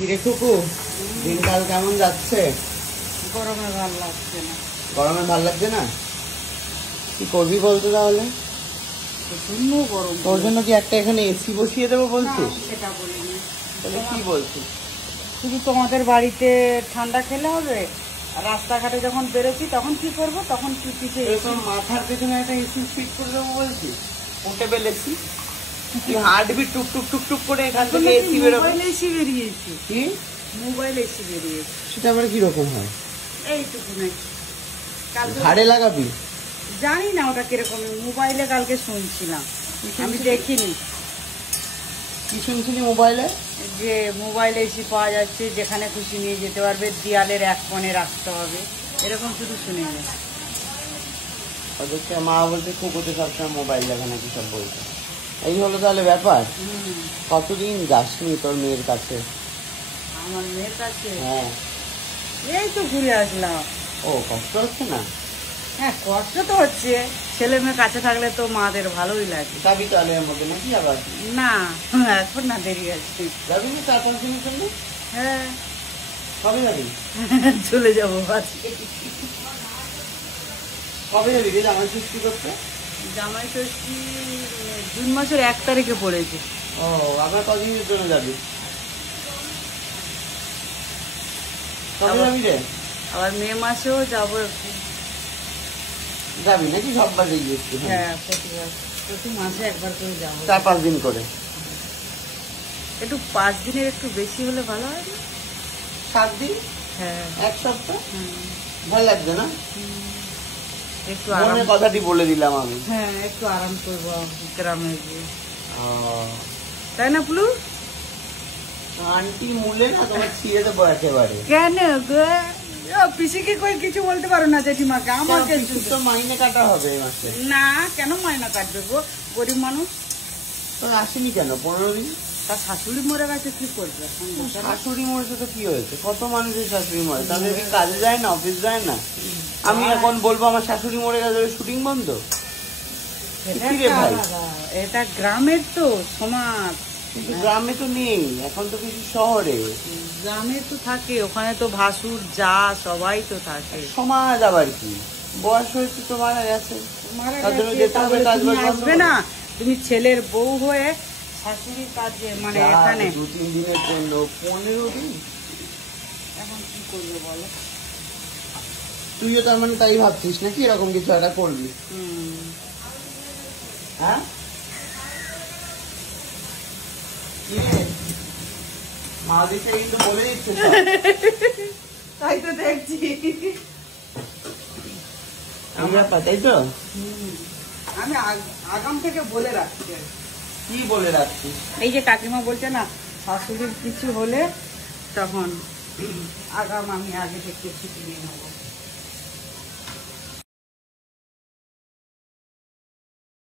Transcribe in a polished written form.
কিরে খুকু, দিনকাল কেমন যাচ্ছে? গরমে ভালো লাগছে না। গরমে ভালো লাগছে না? কি করবি বলতো তাহলে? প্রচন্ড গরম। তোর জন্য কি একটা এখানে এসি বসিয়ে দেবো বলছিস? সেটা বলিনি। তাহলে কি বলছিস? শুধু তোমাদের বাড়িতে ঠান্ডা খেলে হবে, আর রাস্তাঘাটে যখন বেরোচ্ছি তখন কি করব? তখন কি পিছিয়ে এরকম মাথার পেছনে একটা এসি ফিট করে দেবো বলছিস? পোর্টেবল এসি, তুই হাঁটবি টুক টুক টুক টুক করে, এখান থেকে এসি বেরোবে। মোবাইল এসি বেরিয়েছে। কি মোবাইল এসি বেরিয়েছে? সেটা আবার কিরকম হয়? এইটুকু নাকি ঘাড়ে লাগাবি? জানি না ওটা কিরকম, মোবাইলে কালকে শুনছিলাম, আমি দেখিনি। কি শুনছিলি মোবাইলে? যে মোবাইল এসি পাওয়া যাচ্ছে, যেখানে খুশি নিয়ে যেতে পারবে, দেয়ালের এক কোণে রাখতে হবে, এরকম শুধু শুনে যায়। ওদেরকে মা বলছে খুকুতে সবসময় মোবাইল দেখা নাকি সব বলছে। এই হলো তাহলে ব্যাপার। কতদিন যাসনি তোর মেয়ের কাছে? আমার মেয়ের কাছে? হ্যাঁ, এই তো ঘুরে আসলাম। ও কষ্ট হচ্ছে না? হ্যাঁ, কষ্ট তো হচ্ছে, ছেলে মেয়ে কাছে থাকলে তো মাদের ভালোই লাগে। যাবি তাহলে এর মধ্যে নাকি আবার? না, এখন না, দেরি আছে। যাবি না 4-5 দিনের জন্য? হ্যাঁ, কবে যাবি? চলে যাবো আজকে। কবে যাবি রে জামাই ষষ্ঠী করতে? জামাই ষষ্ঠী জুন মাসের 1 তারিখে পড়েছে। ও, আবার কদিনের জন্য যাবি? কবে যাবি রে? আবার মে মাসেও যাবো একটু। যাবি নাকি সব বাজে গিয়েছি? হ্যাঁ, প্রতি মাসে একবার করে যাবো। 4-5 দিন করে। একটু 5 দিনের একটু বেশি হলে ভালো হয় না? 7 দিন? হ্যাঁ, 1 সপ্তাহ? ভালো লাগবে না? একটু আরাম। মনের কথাটি বলে দিলাম আমি। হ্যাঁ, একটু আরাম করবো গ্রামে গিয়ে, ও, তাই না পুলু? আন্টি মূলে না তোমার ছিঁড়ে দেবো একেবারে। কেন গো? পিসিকে কই কিছু বলতে পারো না জেঠিমাকে? আমাকে তো মাইনে কাটা হবে এই মাসে। না, কেন মাইনা কাটবে গো? গরিব মানুষ। তো আসেনি কেন 15 দিন? তার শাশুড়ি মরে গেছে, কি করবে এখন? শাশুড়ি মরেছে তো কি হয়েছে? কত মানুষের শাশুড়ি মরে, তাদের কি কাজে যায় না, অফিস যায় না? আমি এখন বলবো আমার শাশুড়ি মরে গেছে, শুটিং বন্ধ? কি রে ভাই, এটা গ্রামের তো সমাজ। কিন্তু গ্রামে তো নেই, এখন তো কিছু শহরে। গ্রামে তো থাকে, ওখানে তো ভাসুর যা সবাই তো থাকে। সমাজ আবার কি, বয়স হয়েছে তো, মারা গেছে, তার জন্য যেতে হবে কাজ বাজ বন্ধ আসবে না? তুমি ছেলের বউ হয়ে শাশুড়ির কাজে, মানে এখানে 2-3 দিনের জন্য 15 দিন এখন কি করবে বলো? তুইও তার মানে তাই ভাবছিস নাকি এরকম কিছু একটা করবি? হ্যাঁ, কি রে? মা দিকে কিন্তু বলে দিচ্ছে সব। তাই তো দেখছি। এই ব্যাপার, তাই তো? আমি আগাম থেকে বলে রাখছি। কি বলে রাখছিস? এই যে কাকিমা বলছে না, শাশুড়ির কিছু হলে তখন আগাম আমি আগে থেকে ছুটি নিয়ে নেবো।